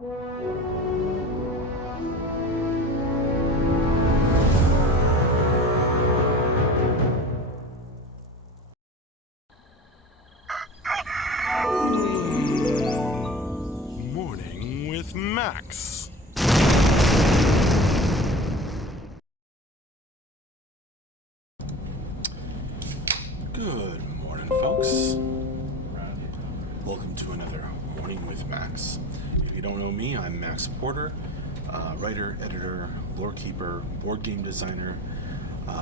Morning with Max. Good morning, folks. Welcome to another Morning with Max. If you don't know me, I'm Max Porter, writer, editor, lore keeper, board game designer,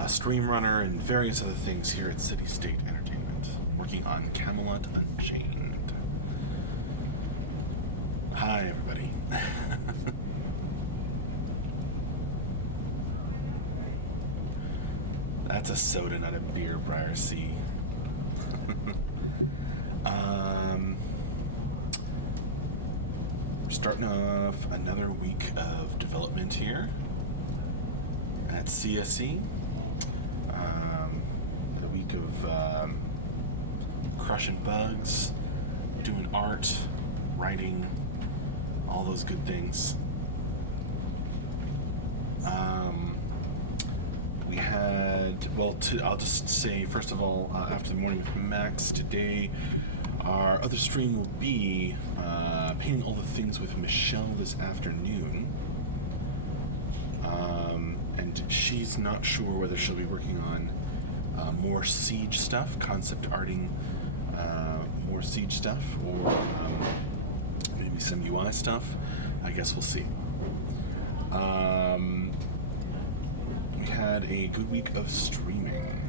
stream runner, and various other things here at City State Entertainment, working on Camelot Unchained. Hi, everybody. That's a soda, not a beer, Briar C. We're starting off another week of development here at CSE. A week of crushing bugs, doing art, writing, all those good things. We had, I'll just say, first of all, after the Morning with Max, today our other stream will be painting all the things with Michelle this afternoon. And she's not sure whether she'll be working on more Siege stuff, concept arting more Siege stuff, or maybe some UI stuff. I guess we'll see. We had a good week of streaming.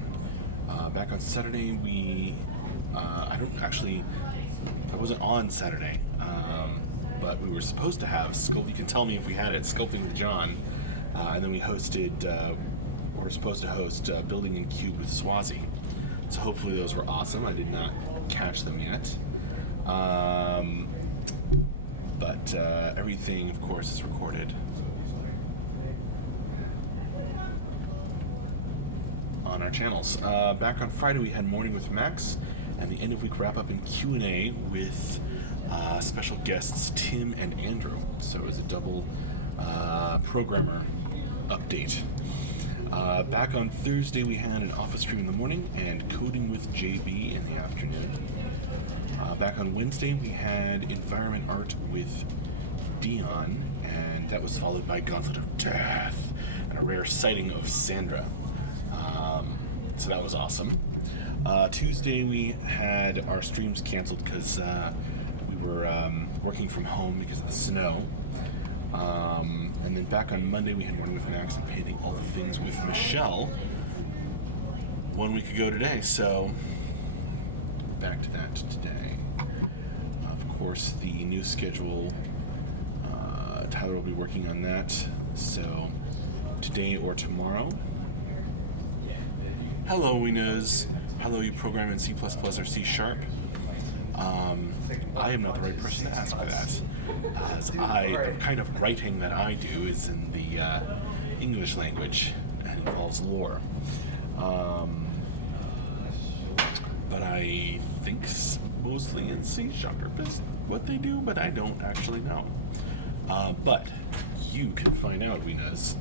Back on Saturday, I wasn't on Saturday, but we were supposed to have you can tell me if we had it, Sculpting with John, and then we were supposed to host Building in Cube with Swazi. So hopefully those were awesome. I did not catch them yet. But everything, of course, is recorded on our channels. Back on Friday, we had Morning with Max, and the end of week wrap up in Q&A with special guests Tim and Andrew. So it was a double programmer update. Back on Thursday, we had an office stream in the morning and Coding with JB in the afternoon. Back on Wednesday, we had environment art with Dion, and that was followed by Gauntlet of Death and a rare sighting of Sandra. So that was awesome. Tuesday, we had our streams canceled because we were working from home because of the snow. And then back on Monday, we had Morning with Max and painting all the things with Michelle 1 week ago today. So back to that today. Of course, the new schedule, Tyler will be working on that. So today or tomorrow. Hello, Winners. Hello, you program in C++ or C#. I am not the right person to ask for that, as the kind of writing that I do is in the English language and involves lore. But I think mostly in C# is what they do, but I don't actually know. But you can find out, Winners,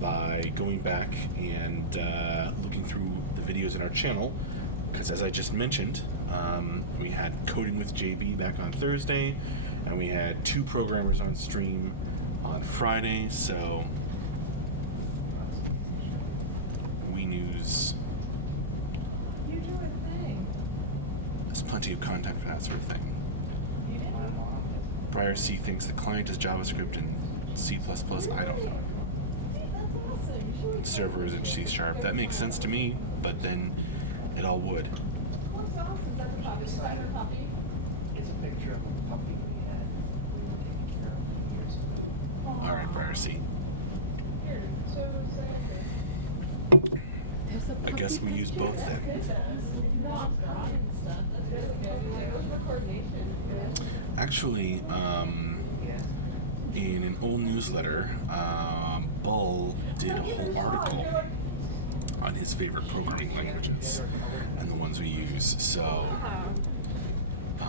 by going back and looking through the videos in our channel, because as I just mentioned, we had Coding with JB back on Thursday, and we had 2 programmers on stream on Friday, so WeNews, there's plenty of content for that sort of thing. Briar C thinks the client is JavaScript and C++, I don't know. Servers in C#, that makes sense to me, but then it all would. It's a picture of a puppy we taken care of years ago. Alright, Briar C. I guess we use both then. Actually, in an old newsletter, Bull did a whole article on his favorite programming languages and the ones we use. So, I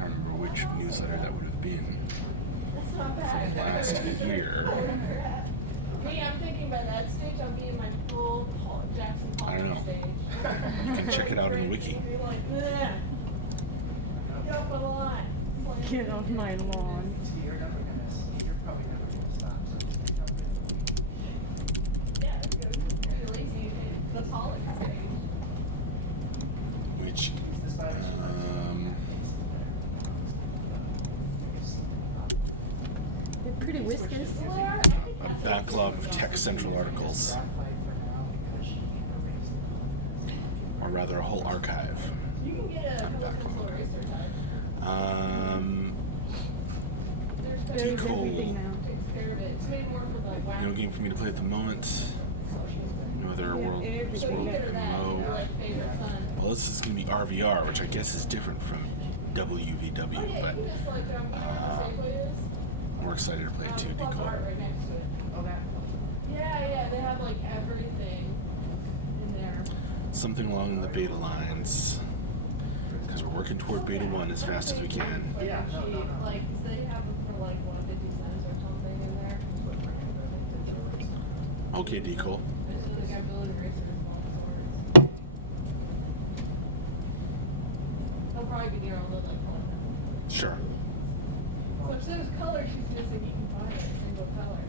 don't remember which newsletter that would have been from last year. Me, I'm thinking by that stage I'll be in my full Jackson I don't Pollock know. stage. You can check it out on the wiki. Be like, "Ugh. Get off my lawn." It's like- Get off my lawn. You're never gonna see, you're probably never gonna stop, so just jump in. Yeah, it's good. You're lazy. The Pollock stage. Which, Is this by They're pretty whiskers. Well, they are- I think a that's backlog of Tech Central articles, or rather a whole archive. You can get a couple pencil eraser type. There's There's Decode. everything now. takes care of it. It's made more for like wax. No game for me to play at the moment. No other Yeah, world. everything. So you get her that, MMO. your like favorite son. Well, this is going to be RVR, which I guess is different from WVW, Oh yeah, you but can just like, you know where the Safeway is? we're excited to play it too, Club Art Decode. right next to it. Oh, that. Yeah, they have like everything in there. Something along the beta lines, because we're working toward beta 1 as fast as we can. Oh, yeah, no, no, no. Like, they have them for like 150 cents or something in there. Okay, Decode. There's like got building erasers of all sorts. They'll probably be near all those like color. Sure. So if there's color she's missing, you can find it in single color.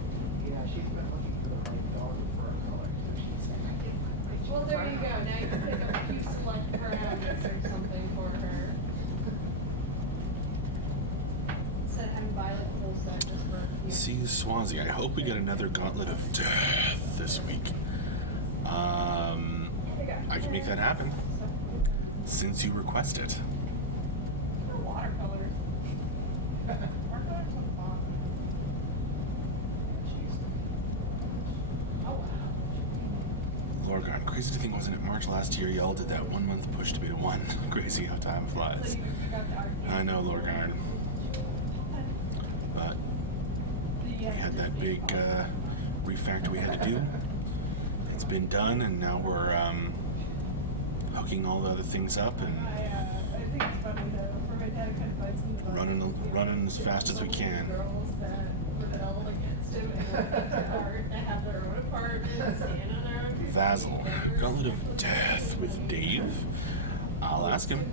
Yeah, she's been looking for the right dog for a color, so she's saying, I can't find my Well, there you go. Now you can pick up a few select browns or something for her. Instead of having Violet the whole set just for you. See Swansea. I hope we get another Gauntlet of Death this week. I can make that happen since you request it. Watercolors. Watercolors on the bottom. Oh wow. Lorgar, crazy to think, wasn't it March last year y'all did that 1 month push to beta 1? Crazy how time So flies. you got the art. I know, Lorgar. But we had that big refactor we had to do. It's been done, and now we're hooking all the other things up and I think it's funny though, for my dad kind of fights me about running as fast as we can. Girls that rebel against him and go to art and have their own apartment, stand on their own. Vassal, Gauntlet of Death with Dave. I'll ask him.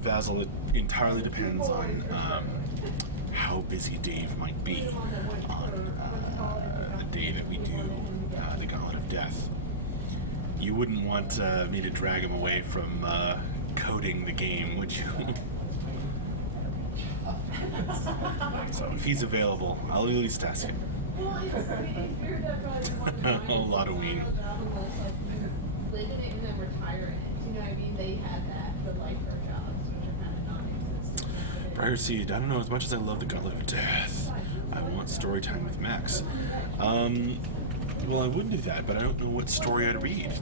Vassal, it entirely depends on how busy Dave might be on the day that we do the Gauntlet of Death. You wouldn't want me to drag him away from coding the game, would you? So if he's available, I'll at least ask him. Well, it's, I mean, if you're definitely one to A lot of weed. Live in it and then retire in it. You know what I mean? They had that for lifer jobs, which are kind of non-existent. Briar Seed, I don't know, as much as I love the Gauntlet of Death, I want story time with Max. Well, I would do that, but I don't know what story I'd read.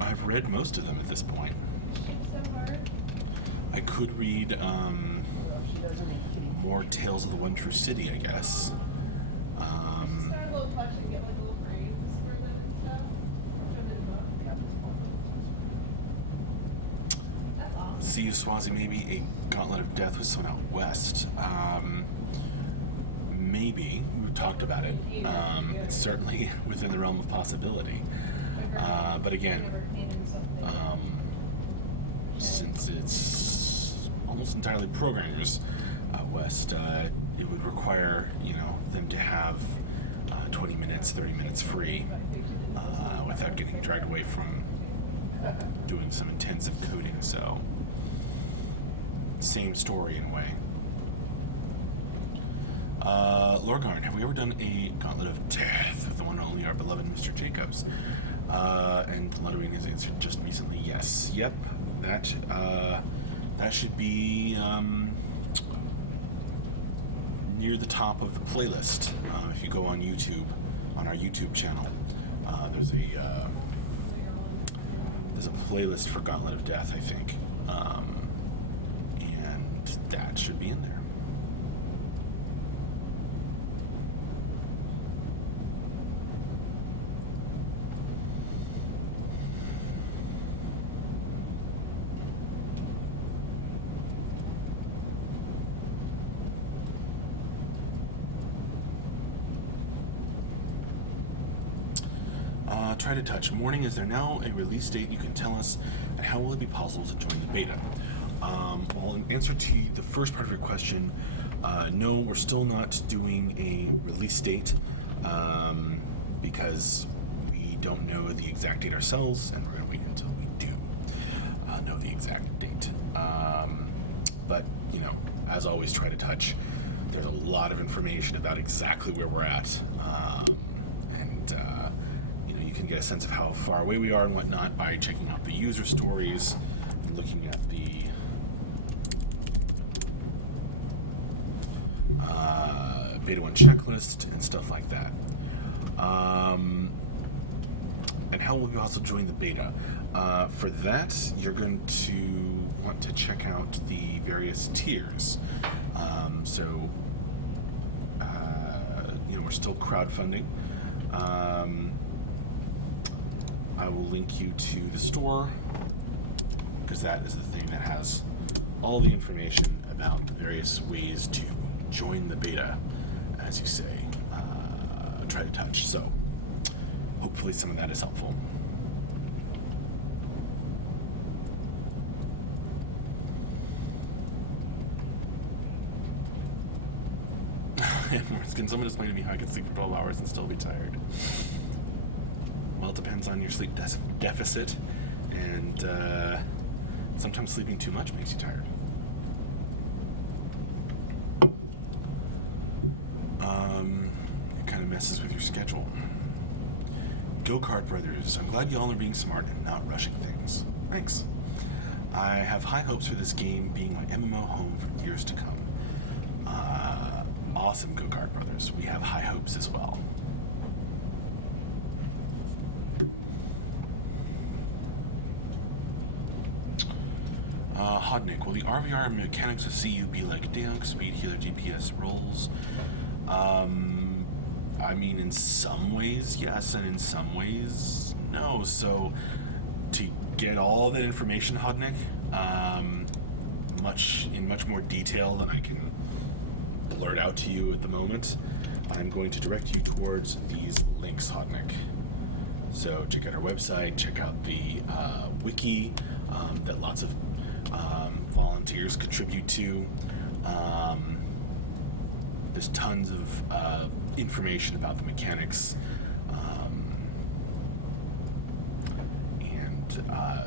I've read most of them at this point. So hard. I could read more Tales of the One True City, I guess. Start a little question, get like little frames for them and stuff. Put them in the book. That's awesome. See you, Swansea, maybe a Gauntlet of Death with someone out west. Maybe. We've talked about it. It's certainly within the realm of possibility. But again, since it's almost entirely programmers out west, it would require, them to have 20 minutes, 30 minutes free without getting dragged away from doing some intensive coding. So, same story in a way. Lorgarn, have we ever done a Gauntlet of Death with the one and only our beloved Mr. Jacobs? And Ludwig has answered just recently, yes. Yep, that should be near the top of the playlist. If you go on YouTube, on our YouTube channel, there's a playlist for Gauntlet of Death, I think, and that should be in there. try to touch. Morning, is there now a release date you can tell us, and how will it be possible to join the beta? Well, in answer to the first part of your question, no, we're still not doing a release date because we don't know the exact date ourselves, and we're going to wait until we do know the exact date. But, you know, as always, try to touch. There's a lot of information about exactly where we're at. And you know, you can get a sense of how far away we are and whatnot by checking out the user stories and looking at the Beta 1 checklist and stuff like that. And how will you also join the beta? For that, you're going to want to check out the various tiers. So, you know, we're still crowdfunding. I will link you to the store because that is the thing that has all the information about the various ways to join the beta, as you say, try to touch. So hopefully some of that is helpful. Can someone explain to me how I can sleep for 12 hours and still be tired? Well, it depends on your sleep deficit, and sometimes sleeping too much makes you tired. It kind of messes with your schedule. Go-Kart Brothers, I'm glad y'all are being smart and not rushing things. Thanks. I have high hopes for this game being my MMO home for years to come. Awesome, Go-Kart Brothers. We have high hopes as well. Hodnick, will the RVR mechanics of CU be like Dank, speed healer, DPS rolls? I mean, in some ways, yes, and in some ways, no. So, to get all that information, Hodnick, much more detail than I can blurt out to you at the moment, I'm going to direct you towards these links, Hodnick. So check out our website, check out the wiki that lots of volunteers contribute to. There's tons of information about the mechanics and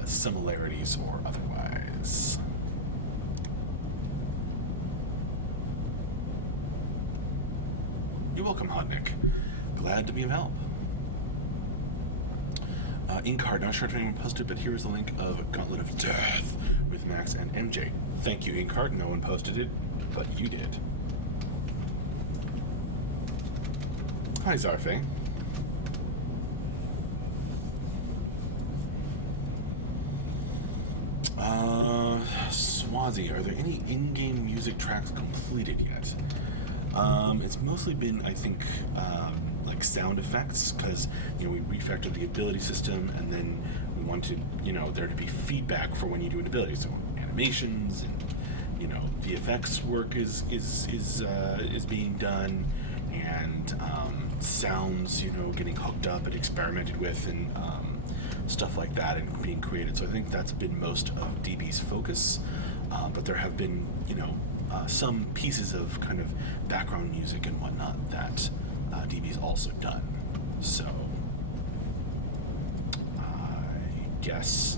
similarities or otherwise. You're welcome, Hodnick. Glad to be of help. Inkard, not sure if anyone posted, but here is the link of Gauntlet of Death with Max and MJ. Thank you, Inkard. No one posted it, but you did. Hi, Zarfe. Swazi, are there any in-game music tracks completed yet? It's mostly been, I think, like sound effects, because, you know, we refactored the ability system, and then we wanted, you know, there to be feedback for when you do an ability, so animations and, you know, VFX work is being done, and sounds, you know, getting hooked up and experimented with, and stuff like that, and being created. So I think that's been most of DB's focus, but there have been, you know, some pieces of kind of background music and whatnot that DB's also done. So I guess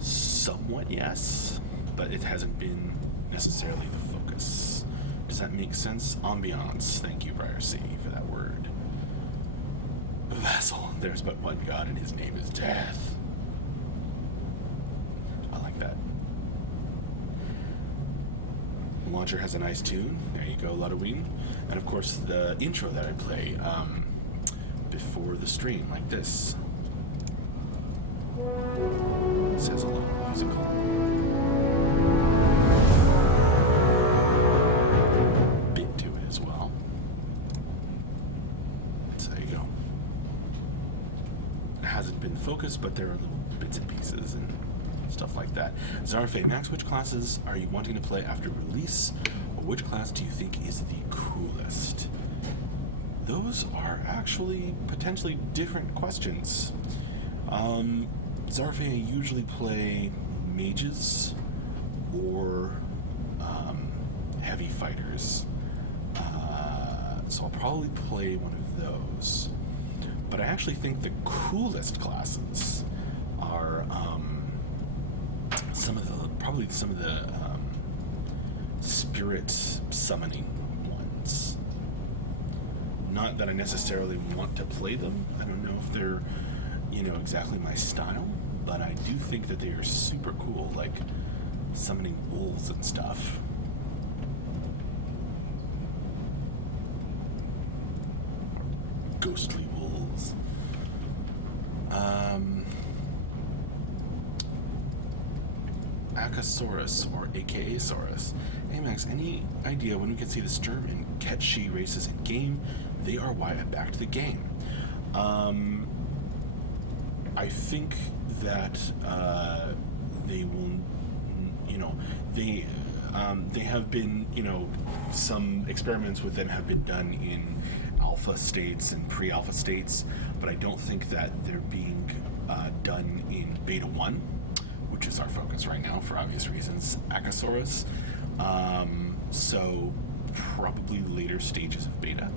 somewhat yes, but it hasn't been necessarily the focus. Does that make sense? Ambiance. Thank you, Briar C, for that word. Vassal. There's but one god, and his name is Death. I like that. Launcher has a nice tune. There you go, Ludoween. And of course, the intro that I play before the stream, like this. It says a little musical. Bit to it as well. So there you go. It hasn't been focused, but there are little bits and pieces and stuff like that. Zarfe, Max, which classes are you wanting to play after release, or which class do you think is the coolest? Those are actually potentially different questions. Zarfe, I usually play mages or heavy fighters. So I'll probably play one of those. But I actually think the coolest classes are some of the spirit summoning ones. Not that I necessarily want to play them. I don't know if they're, exactly my style, but I do think that they are super cool, like summoning wolves and stuff. Ghostly wolves. Akasaurus, or aka Saurus. Hey Max, any idea when we can see the Sturm and Ketchi races in game? They are why I backed the game. I think that they will, they have been, some experiments with them have been done in alpha states and pre-alpha states, but I don't think that they're being done in beta 1, which is our focus right now for obvious reasons, Akasaurus. So probably later stages of beta.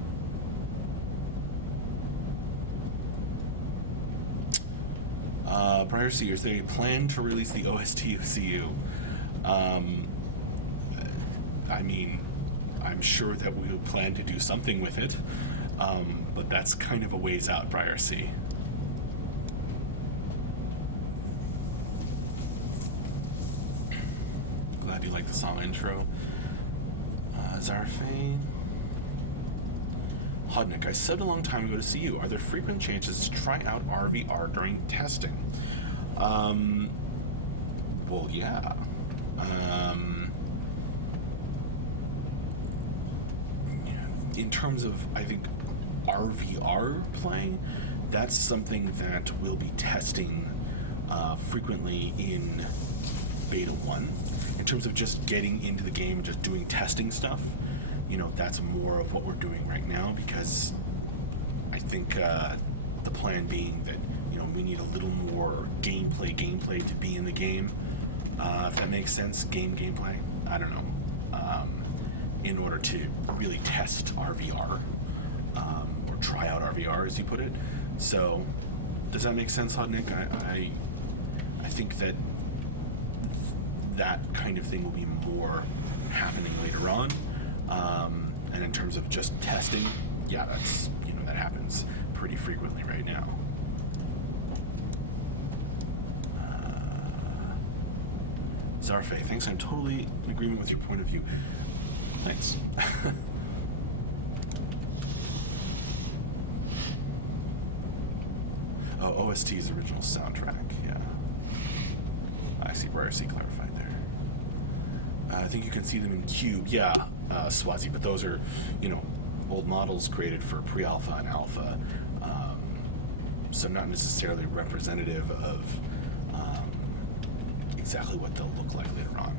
Prior to years, they plan to release the OST of CU. I mean, I'm sure that we would plan to do something with it, but that's kind of a ways out, Prior C. Glad you like the song intro. Zarfe. Hodnick, I said a long time ago to see you. Are there frequent chances to try out RVR during testing? Well, yeah. In terms of, I think, RVR playing, that's something that we'll be testing frequently in beta 1. In terms of just getting into the game and just doing testing stuff, that's more of what we're doing right now, because I think the plan being that, we need a little more gameplay to be in the game. If that makes sense, gameplay. I don't know. In order to really test RVR, or try out RVR, as you put it. So, does that make sense, Hodnick? I think that kind of thing will be more happening later on. And in terms of just testing, yeah, that's, that happens pretty frequently right now. Zarfe, thanks. I'm totally in agreement with your point of view. Thanks. Oh, OST is original soundtrack, yeah. I see where RC clarified there. I think you can see them in Cube. Yeah, Swazi, but those are, old models created for pre-alpha and alpha. So not necessarily representative of exactly what they'll look like later on.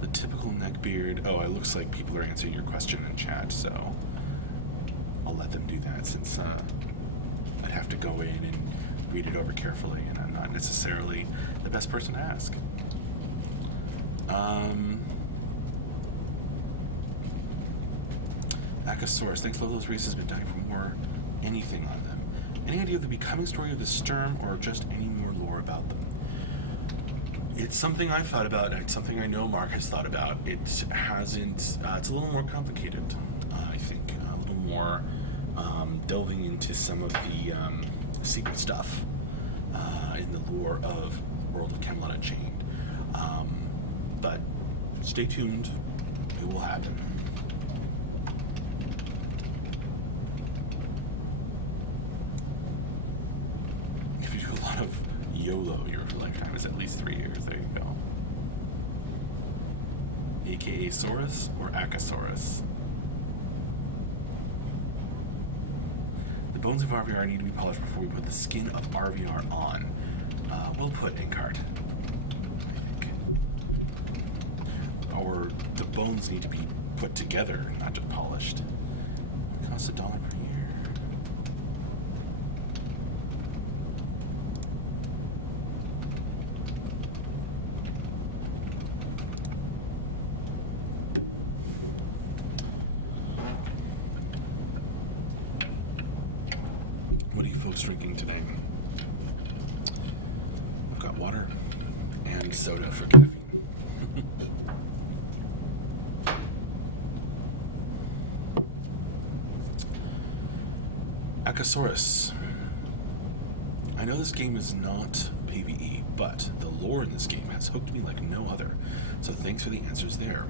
The typical neckbeard. Oh, it looks like people are answering your question in chat, so I'll let them do that, since I'd have to go in and read it over carefully, and I'm not necessarily the best person to ask. Akasaurus, thanks for all those races, been dying for more anything on them. Any idea of the becoming story of the Sturm, or just any more lore about them? It's something I've thought about, and it's something I know Mark has thought about. It hasn't, it's a little more complicated, I think. A little more delving into some of the secret stuff in the lore of World of Camelot Unchained. But stay tuned, it will happen. If you do a lot of YOLO, your lifetime is at least 3 years. There you go. AKA Saurus or Akasaurus? The bones of RVR need to be polished before we put the skin of RVR on. We'll put Inkheart, I think. Or the bones need to be put together, not just polished. It costs $1 per year. What are you folks drinking today? I've got water and soda for caffeine. Akasaurus. I know this game is not PvE, but the lore in this game has hooked me like no other, so thanks for the answers there.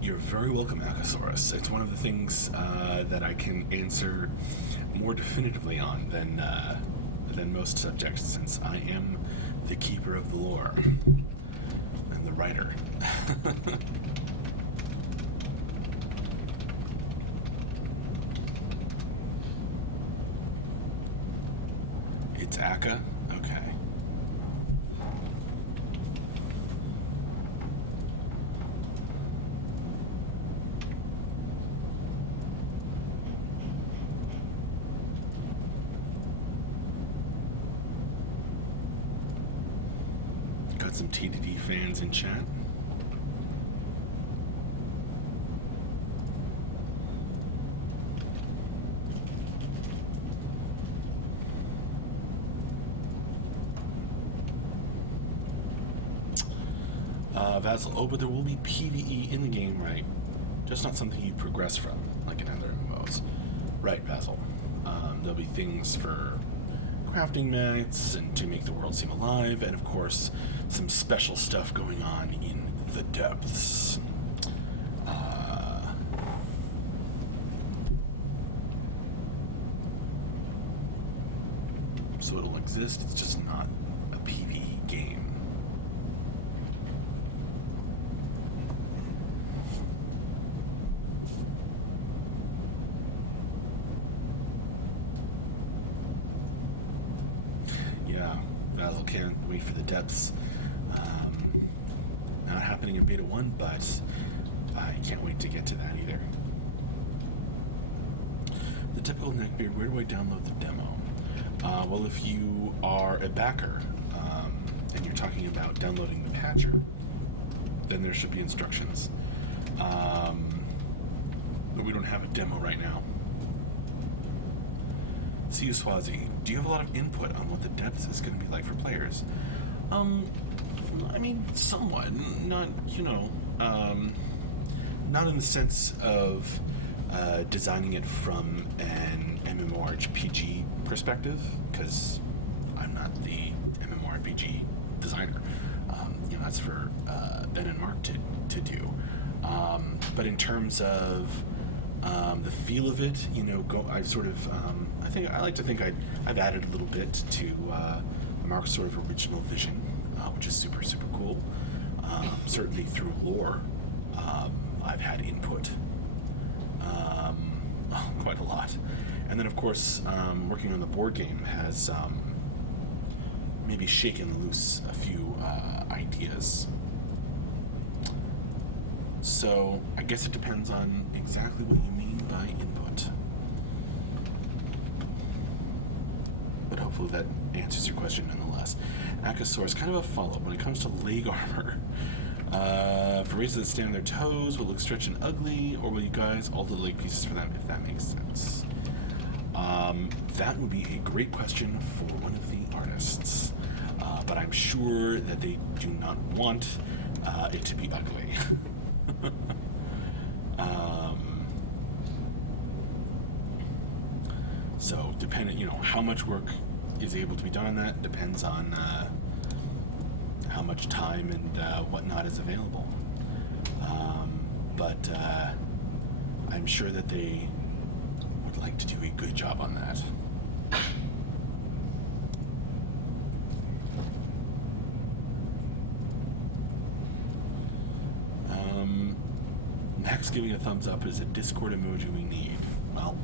You're very welcome, Akasaurus. It's one of the things that I can answer more definitively on than most subjects, since I am the keeper of the lore and the writer. It's Aka? Okay. Got some TDD fans in chat. Vassal, oh, but there will be PvE in the game, right? Just not something you progress from, like in other MMOs. Right, Vassal. There'll be things for crafting mats and to make the world seem alive, and of course, some special stuff going on in the depths. So it'll exist, it's just not a PvE game. Basil can't wait for the depths. Not happening in beta 1, but I can't wait to get to that either. The typical neckbeard, where do I download the demo? Well, if you are a backer and you're talking about downloading the patcher, then there should be instructions. But we don't have a demo right now. See you, Swazi. Do you have a lot of input on what the depths is going to be like for players? I mean, somewhat. Not, not in the sense of designing it from an MMORPG perspective, because I'm not the MMORPG designer. That's for Ben and Mark to do. But in terms of the feel of it, I've sort of, I like to think I've added a little bit to Mark's sort of original vision, which is super, super cool. Certainly through lore, I've had input quite a lot. And then, of course, working on the board game has maybe shaken loose a few ideas. So I guess it depends on exactly what you mean by input. But hopefully that answers your question nonetheless. Akasaurus, kind of a follow-up when it comes to leg armor. For races that stand on their toes, will it look stretched and ugly, or will you guys alter the leg pieces for them, if that makes sense? That would be a great question for one of the artists. But I'm sure that they do not want it to be ugly. So depending, how much work is able to be done on that depends on how much time and whatnot is available. But I'm sure that they would like to do a good job on that. Max giving a thumbs up is a Discord emoji we need. Well,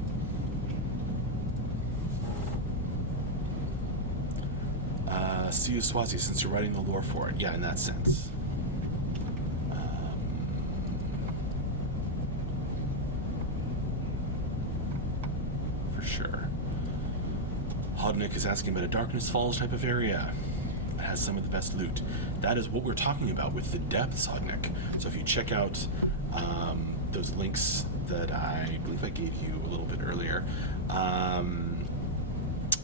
See you, Swazi, since you're writing the lore for it. Yeah, in that sense. For sure. Hodnik is asking about a Darkness Falls type of area. It has some of the best loot. That is what we're talking about with the depths, Hodnik. So if you check out those links that I believe I gave you a little bit earlier,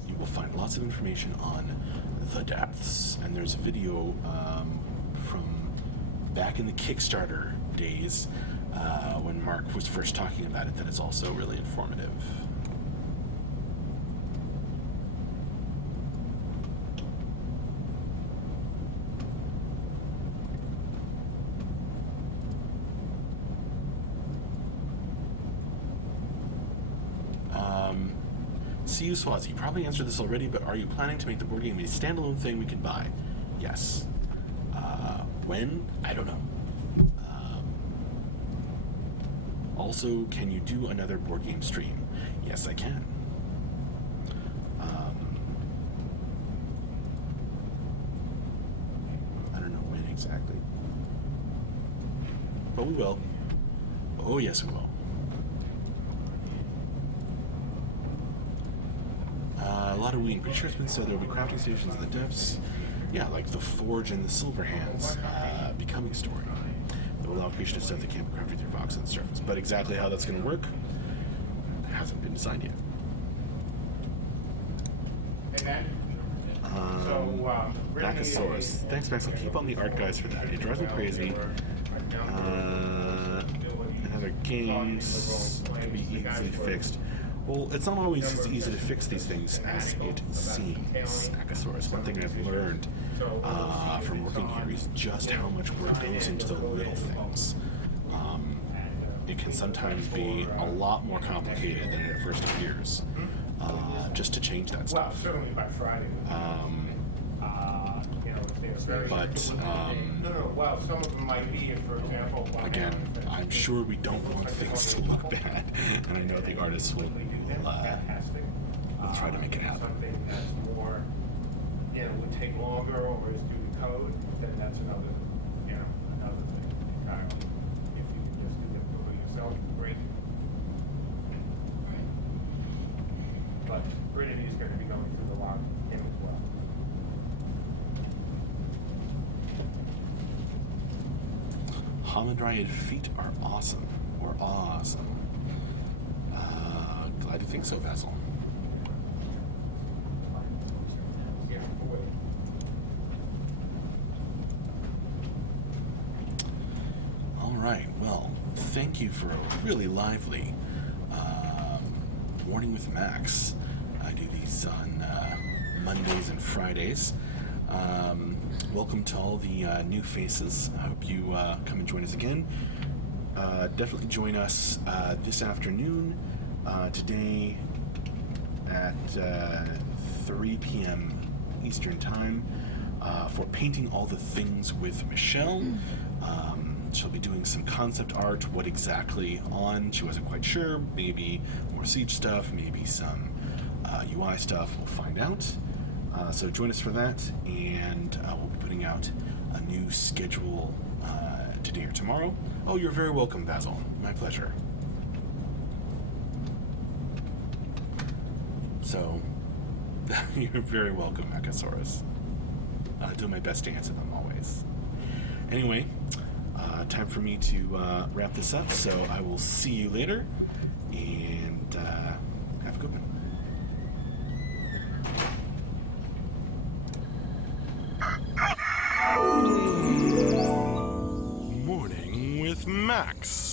you will find lots of information on the depths. And there's a video from back in the Kickstarter days when Mark was first talking about it that is also really informative. See you, Swazi. You probably answered this already, but are you planning to make the board game a standalone thing we can buy? Yes. When? I don't know. Also, can you do another board game stream? Yes, I can. I don't know when exactly. But we will. Oh, yes, we will. A lot of weed. Pretty sure it's been said there will be crafting stations in the depths. Yeah, like the Forge and the Silver Hands becoming story. That will allow creation of stuff that can't be crafted through Vox on the surface. But exactly how that's going to work hasn't been designed yet. Macosaurus. Thanks, Max. I'll keep on the art guys for that. It drives me crazy. And other games can be easily fixed. Well, it's not always as easy to fix these things as it seems, Macosaurus. One thing I've learned from working here is just how much work goes into the little things. It can sometimes be a lot more complicated than it first appears, just to change that stuff. Certainly by Friday. Well, some of them might be, for example. Again, I'm sure we don't want things to look bad, and I know the artists will try to make it happen. Something that's more, would take longer or is due to code, then that's another thing entirely. If you can just do it yourself, great. But Brittany is going to be going through the log in as well. Hamadryad feet are awesome. Or awesome. Glad you think so, Basil. Yeah, away. Alright, well, thank you for a really lively Morning with Max. I do these on Mondays and Fridays. Welcome to all the new faces. I hope you come and join us again. Definitely join us this afternoon, today at 3 p.m. Eastern Time for Painting All the Things with Michelle. She'll be doing some concept art. What exactly on? She wasn't quite sure. Maybe more Siege stuff, maybe some UI stuff. We'll find out. So join us for that, and we'll be putting out a new schedule today or tomorrow. Oh, you're very welcome, Basil. My pleasure. So, you're very welcome, Macosaurus. I'll do my best to answer them always. Anyway, time for me to wrap this up, so I will see you later, and have a good one. Morning with Max.